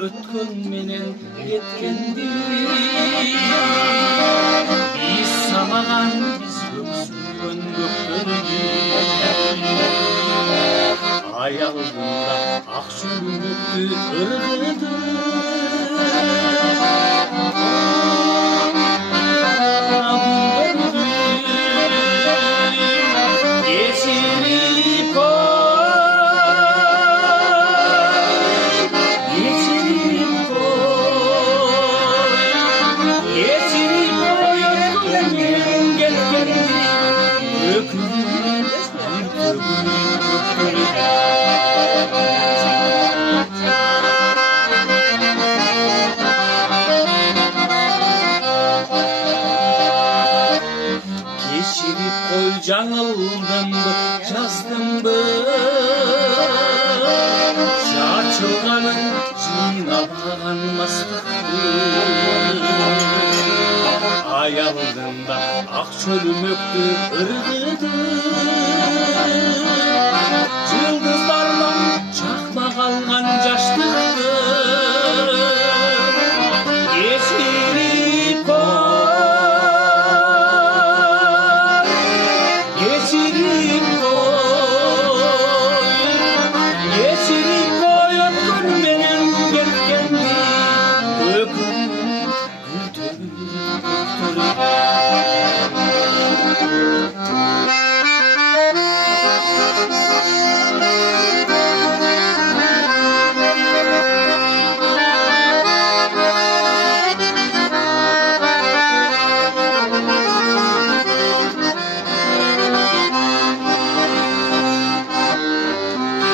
ötkönmenen yetkendi. Biz samagan, biz öksürgön göktörgü. Ayağında ak çürümüktü ırgıdı. Geçirip koy жаңылдым жаздымбы шашылганын жыйнабаган мастыкты аялдымда ак чөлмөктү ыргыды жылдыздардан чакмак алган жаштыкты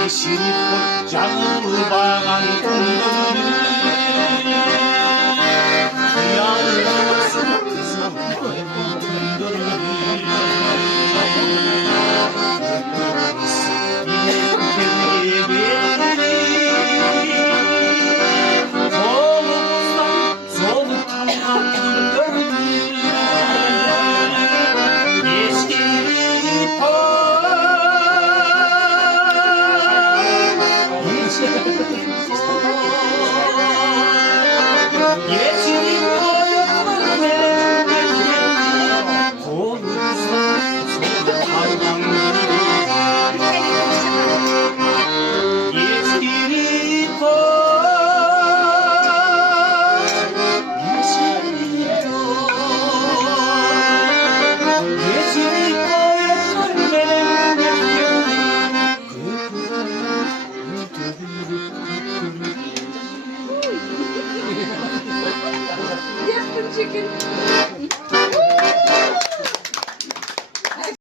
geçirip жаңылбаган күндөрү кыялсыз кызыл күндөрү колумуздан солуп калган күндөрү Chicken.